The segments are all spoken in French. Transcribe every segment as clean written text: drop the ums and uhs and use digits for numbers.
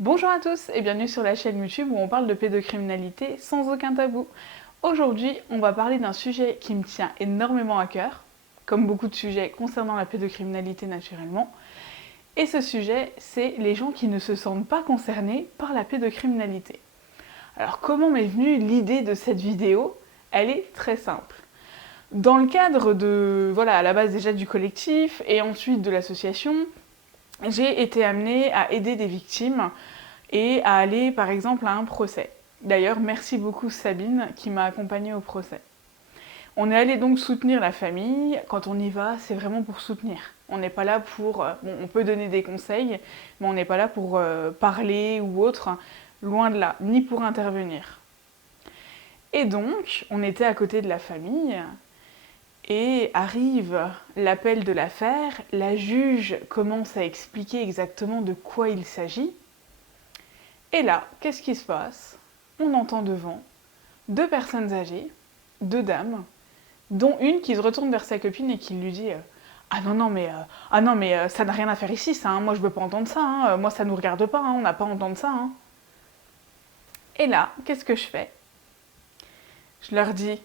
Bonjour à tous et bienvenue sur la chaîne YouTube où on parle de pédocriminalité sans aucun tabou. Aujourd'hui, on va parler d'un sujet qui me tient énormément à cœur, comme beaucoup de sujets concernant la pédocriminalité naturellement. Et ce sujet, c'est les gens qui ne se sentent pas concernés par la pédocriminalité. Alors comment m'est venue l'idée de cette vidéo? Elle est très simple. Dans le cadre de, à la base déjà du collectif et ensuite de l'association, j'ai été amenée à aider des victimes et à aller par exemple à un procès. D'ailleurs, merci beaucoup Sabine qui m'a accompagnée au procès. On est allé donc soutenir la famille. Quand on y va, c'est vraiment pour soutenir. On n'est pas là pour... on peut donner des conseils, mais on n'est pas là pour parler ou autre, loin de là, ni pour intervenir. Et donc, on était à côté de la famille, et arrive l'appel de l'affaire, la juge commence à expliquer exactement de quoi il s'agit. Et là, qu'est-ce qui se passe? On entend devant deux personnes âgées, deux dames, dont une qui se retourne vers sa copine et qui lui dit ah non mais ça n'a rien à faire ici ça, hein, moi je veux pas entendre ça, hein, moi ça nous regarde pas, hein, on n'a pas à entendre ça. Hein. Et là, qu'est-ce que je fais? Je leur dis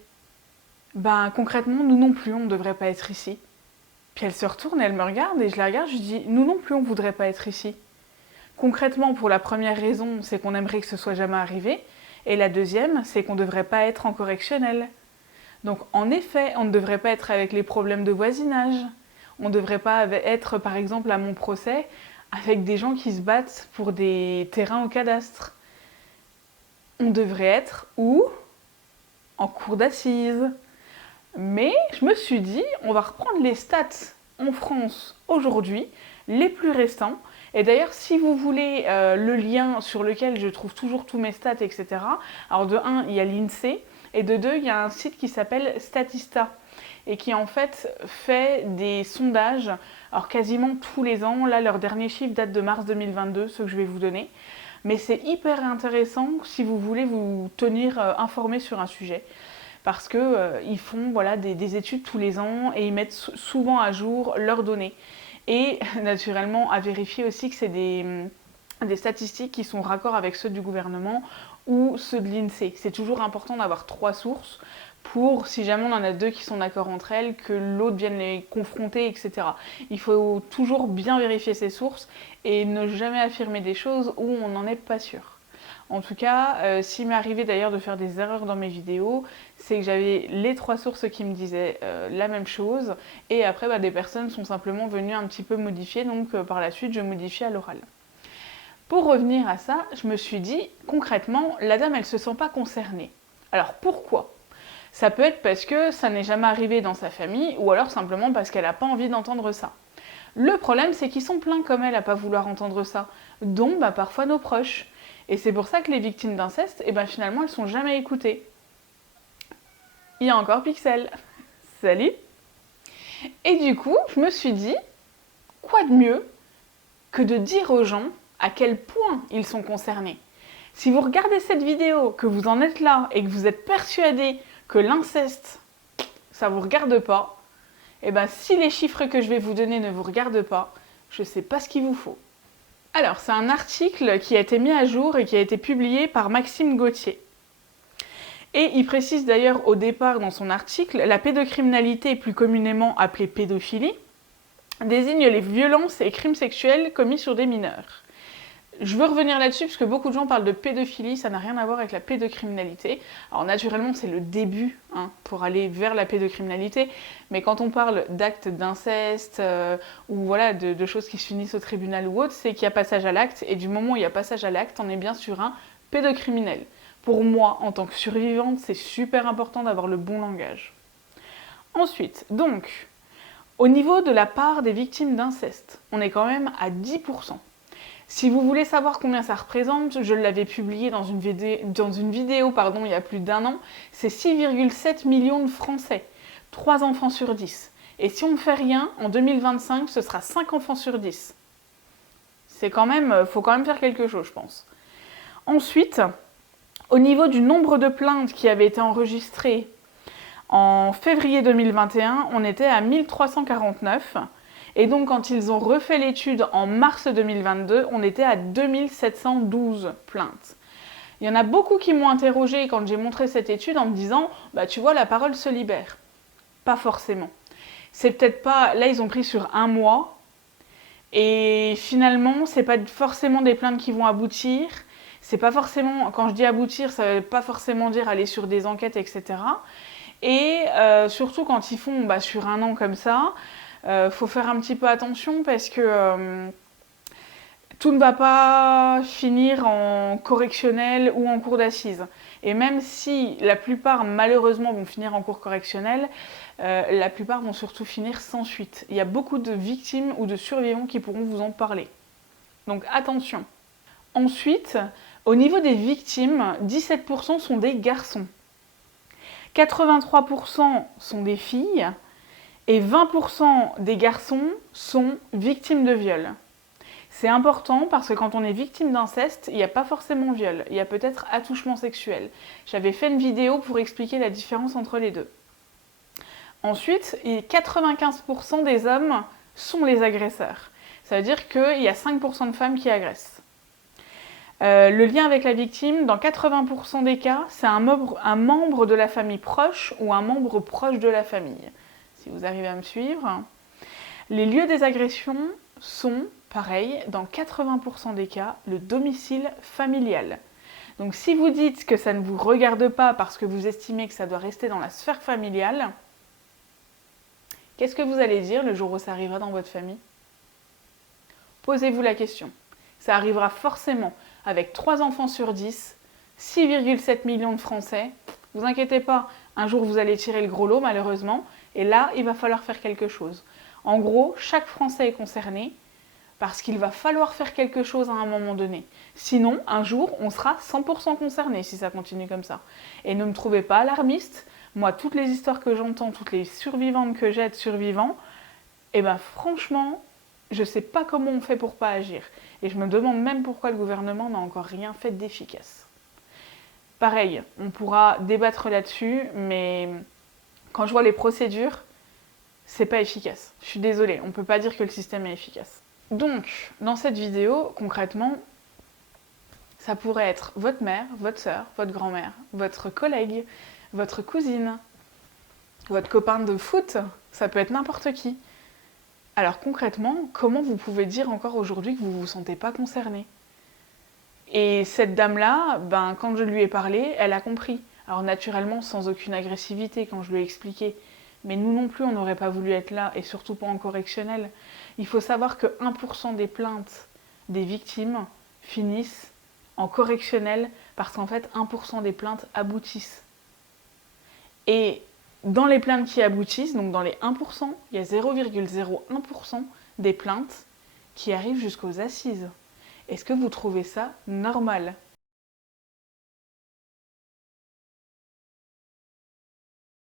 ben concrètement nous non plus on ne devrait pas être ici. Puis elle se retourne, elle me regarde et je la regarde, je lui dis nous non plus on voudrait pas être ici. Concrètement, pour la première raison, c'est qu'on aimerait que ce soit jamais arrivé. Et la deuxième, c'est qu'on ne devrait pas être en correctionnel. Donc en effet, on ne devrait pas être avec les problèmes de voisinage. On ne devrait pas être, par exemple, à mon procès, avec des gens qui se battent pour des terrains au cadastre. On devrait être où? En cour d'assises. Mais je me suis dit, on va reprendre les stats en France aujourd'hui, les plus récents. Et d'ailleurs, si vous voulez le lien sur lequel je trouve toujours tous mes stats, etc. Alors de 1, il y a l'INSEE, et de 2, il y a un site qui s'appelle Statista, et qui en fait fait des sondages, alors quasiment tous les ans. Là, leur dernier chiffre date de mars 2022, ce que je vais vous donner. Mais c'est hyper intéressant si vous voulez vous tenir informé sur un sujet. Parce qu'ils font des études tous les ans et ils mettent souvent à jour leurs données. Et naturellement, à vérifier aussi que c'est des statistiques qui sont raccords avec ceux du gouvernement ou ceux de l'INSEE. C'est toujours important d'avoir 3 sources pour, si jamais on en a 2 qui sont d'accord entre elles, que l'autre vienne les confronter, etc. Il faut toujours bien vérifier ses sources et ne jamais affirmer des choses où on n'en est pas sûr. En tout cas, s'il m'est arrivé d'ailleurs de faire des erreurs dans mes vidéos, c'est que j'avais les 3 sources qui me disaient la même chose, et après des personnes sont simplement venues un petit peu modifier, donc par la suite je modifie à l'oral. Pour revenir à ça, je me suis dit, concrètement, la dame elle se sent pas concernée. Alors pourquoi? Ça peut être parce que ça n'est jamais arrivé dans sa famille, ou alors simplement parce qu'elle n'a pas envie d'entendre ça. Le problème c'est qu'ils sont pleins comme elle à pas vouloir entendre ça, dont parfois nos proches. Et c'est pour ça que les victimes d'inceste, finalement, elles sont jamais écoutées. Il y a encore Pixel. Salut. Et du coup, je me suis dit, quoi de mieux que de dire aux gens à quel point ils sont concernés. Si vous regardez cette vidéo, que vous en êtes là et que vous êtes persuadé que l'inceste, ça vous regarde pas, si les chiffres que je vais vous donner ne vous regardent pas, je sais pas ce qu'il vous faut. Alors, c'est un article qui a été mis à jour et qui a été publié par Maxime Gauthier. Et il précise d'ailleurs au départ dans son article, la pédocriminalité, plus communément appelée pédophilie, désigne les violences et crimes sexuels commis sur des mineurs. Je veux revenir là-dessus parce que beaucoup de gens parlent de pédophilie, ça n'a rien à voir avec la pédocriminalité. Alors naturellement c'est le début pour aller vers la pédocriminalité, mais quand on parle d'actes d'inceste ou de choses qui se finissent au tribunal ou autre, c'est qu'il y a passage à l'acte, et du moment où il y a passage à l'acte, on est bien sur un pédocriminel. Pour moi, en tant que survivante, c'est super important d'avoir le bon langage. Ensuite, donc, au niveau de la part des victimes d'inceste, on est quand même à 10%. Si vous voulez savoir combien ça représente, je l'avais publié dans une vidéo il y a plus d'1 an, c'est 6,7 millions de Français, 3 enfants sur 10. Et si on ne fait rien, en 2025, ce sera 5 enfants sur 10. Faut quand même faire quelque chose, je pense. Ensuite, au niveau du nombre de plaintes qui avaient été enregistrées en février 2021, on était à 1349. Et donc quand ils ont refait l'étude en mars 2022, on était à 2712 plaintes. Il y en a beaucoup qui m'ont interrogée quand j'ai montré cette étude en me disant « bah tu vois, la parole se libère ». Pas forcément. C'est peut-être pas... Là, ils ont pris sur un mois. Et finalement, c'est pas forcément des plaintes qui vont aboutir. C'est pas forcément... Quand je dis aboutir, ça veut pas forcément dire aller sur des enquêtes, etc. Et surtout quand ils font sur un an comme ça, faut faire un petit peu attention parce que... tout ne va pas finir en correctionnel ou en cour d'assises. Et même si la plupart, malheureusement, vont finir en cour correctionnelle, la plupart vont surtout finir sans suite. Il y a beaucoup de victimes ou de survivants qui pourront vous en parler. Donc attention. Ensuite, au niveau des victimes, 17% sont des garçons. 83% sont des filles. Et 20% des garçons sont victimes de viol. C'est important parce que quand on est victime d'inceste, il n'y a pas forcément viol, il y a peut-être attouchement sexuel. J'avais fait une vidéo pour expliquer la différence entre les deux. Ensuite, 95% des hommes sont les agresseurs. Ça veut dire qu'il y a 5% de femmes qui agressent. Le lien avec la victime, dans 80% des cas, c'est un membre de la famille proche ou un membre proche de la famille. Si vous arrivez à me suivre. Les lieux des agressions sont... pareil, dans 80% des cas, le domicile familial. Donc si vous dites que ça ne vous regarde pas parce que vous estimez que ça doit rester dans la sphère familiale, qu'est-ce que vous allez dire le jour où ça arrivera dans votre famille? Posez-vous la question. Ça arrivera forcément avec 3 enfants sur 10, 6,7 millions de Français. Ne vous inquiétez pas, un jour vous allez tirer le gros lot malheureusement, et là il va falloir faire quelque chose. En gros, chaque Français est concerné, parce qu'il va falloir faire quelque chose à un moment donné. Sinon, un jour, on sera 100% concerné si ça continue comme ça. Et ne me trouvez pas alarmiste. Moi, toutes les histoires que j'entends, toutes les survivantes que j'ai de survivants, franchement, je ne sais pas comment on fait pour pas agir. Et je me demande même pourquoi le gouvernement n'a encore rien fait d'efficace. Pareil, on pourra débattre là-dessus, mais quand je vois les procédures, c'est pas efficace. Je suis désolée, on ne peut pas dire que le système est efficace. Donc, dans cette vidéo, concrètement, ça pourrait être votre mère, votre soeur, votre grand-mère, votre collègue, votre cousine, votre copain de foot, ça peut être n'importe qui. Alors concrètement, comment vous pouvez dire encore aujourd'hui que vous ne vous sentez pas concerné? Et cette dame-là, quand je lui ai parlé, elle a compris. Alors naturellement, sans aucune agressivité quand je lui ai expliqué. Mais nous non plus, on n'aurait pas voulu être là, et surtout pas en correctionnel. Il faut savoir que 1% des plaintes des victimes finissent en correctionnel parce qu'en fait 1% des plaintes aboutissent. Et dans les plaintes qui aboutissent, donc dans les 1%, il y a 0,01% des plaintes qui arrivent jusqu'aux assises. Est-ce que vous trouvez ça normal?